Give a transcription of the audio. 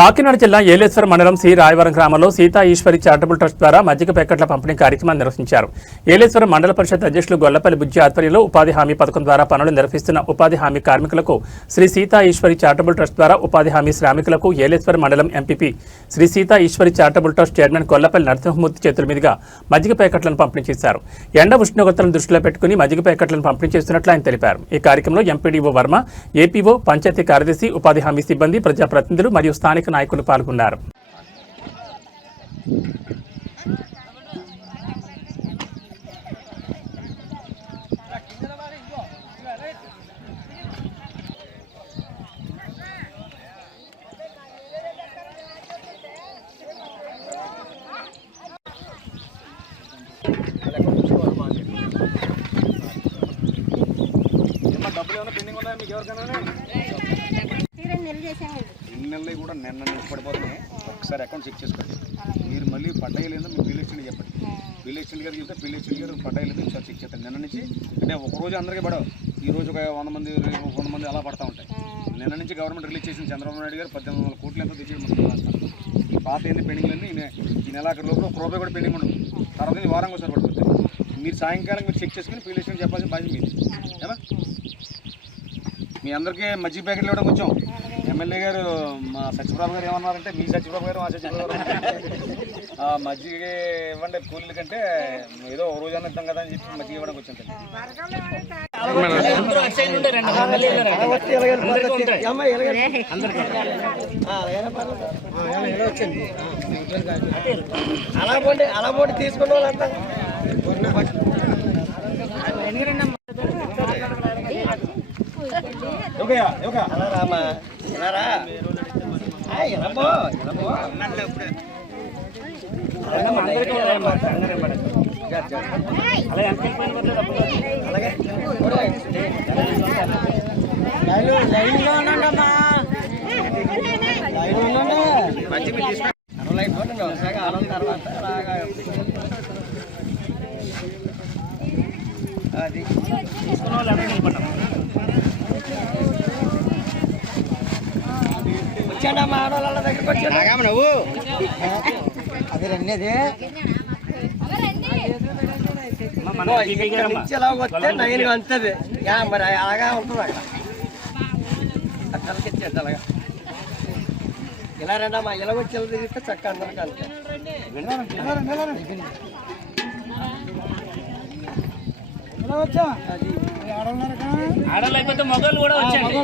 కాకినాడ జిల్లా ఏలేశ్వరం మండలం సి రాయవరం గ్రామంలో సీతా ఈశ్వరి చారిటబుల్ ట్రస్ట్ ద్వారా మజ్జిగ ప్యాకెట్ల పంపిణీ కార్యక్రమాన్ని నిర్వహించారు. ఏలేశ్వరం మండల పరిషత్ అధ్యక్షులు గొల్లపల్లి బుజ్జి ఆధ్వర్యంలో ఉపాధి హామీ పథకం ద్వారా పనులు నిర్వహిస్తున్న ఉపాధి హామీ కార్మికులకు శ్రీ సీతా ఈశ్వరి చారిటబుల్ ట్రస్ట్ ద్వారా ఉపాధి హామీ శ్రామికులకు ఏలేశ్వరం మండలం MPP Shri Sita Eswari charitable trust chairman Gollapalli Narasimhamurthy చేతుల మీదుగా మజ్జిగ ప్యాకెట్లను పంపిణీ చేశారు. ఎండ ఉష్ణోగ్రతలను దృష్టిలో పెట్టుకుని మజ్జిగ ప్యాకెట్లను పంపిణీ చేస్తున్నట్లు ఆయన తెలిపారు. ఈ కార్యక్రమంలో ఎంపీడీఓ వర్మ, ఏపీఓ, పంచాయతీ కార్యదర్శి, ఉపాధి హామీ సిబ్బంది, ప్రజాప్రతినిధులు మరియు స్థానిక నాయకులు పాల్గొన్నారు. నెలలు కూడా నిన్న పడిపోతున్నాయి. ఒకసారి అకౌంట్ చెక్ చేసుకోండి. మీరు మళ్ళీ పడ్డాయి లేదా మీరు బిల్ ఎక్స్టెండ్ చెప్పండి. బిల్ ఎక్స్టెండ్ గారు చెప్తే బిల్ ఎక్స్టెండ్ గారు పడ్డాయి లేదా ఒకసారి చెక్ చేస్తాను. నిన్న నుంచి అంటే ఒకరోజు అందరికీ పడవు. ఈ రోజు ఒక 100 మంది 100 మంది అలా పడతా ఉంటాయి. నిన్న నుంచి గవర్నమెంట్ రిలీజ్ చేసిన చంద్రబాబు నాయుడు గారు 1800 కోట్లు ఎంతో తెచ్చి ఈ పాత ఎన్ని పెండింగ్లన్నీ ఈ నెల అక్కడ లోపల 1 రూపాయి కూడా పెండింగ్ ఉండదు. తర్వాత ఈ వారంగా ఒకసారి పడిపోతాయి. మీరు సాయంకాలం మీరు చెక్ చేసుకుని బిల్ ఎక్స్టెండ్ చెప్పాల్సిన బాధ్యత మీది. ఏమా మీ అందరికీ మజ్జిగ ప్యాకెట్లు ఇవ్వడం కొంచెం ఎమ్మెల్యే గారు మా సత్యప్రభ గారు ఏమన్నారంటే మీ సత్యప్రభ గారు మా సత్యప్రభ గారు మజ్జిగ ఇవ్వండి కూలీల కంటే ఏదో ఒక రోజు ఇద్దాం కదా అని చెప్పి మజ్జిగ ఇవ్వడానికి వచ్చింది. అలా పోటీ తీసుకున్న వాళ్ళంతా అది వచ్చాడా మా ఆడవాళ్ళ దగ్గరికి వచ్చా నువ్వు అది రండి ఇలా వస్తే 9 అంతది మరి అలాగా ఉంటుంది అక్కడ అక్కడికి అలాగా ఇలా రండమ్మా ఇలా వచ్చి ఇలా తిరిగితే చక్క అందరికి అంతే ఆడలేకపోతే మొగలు కూడా వచ్చాయండి.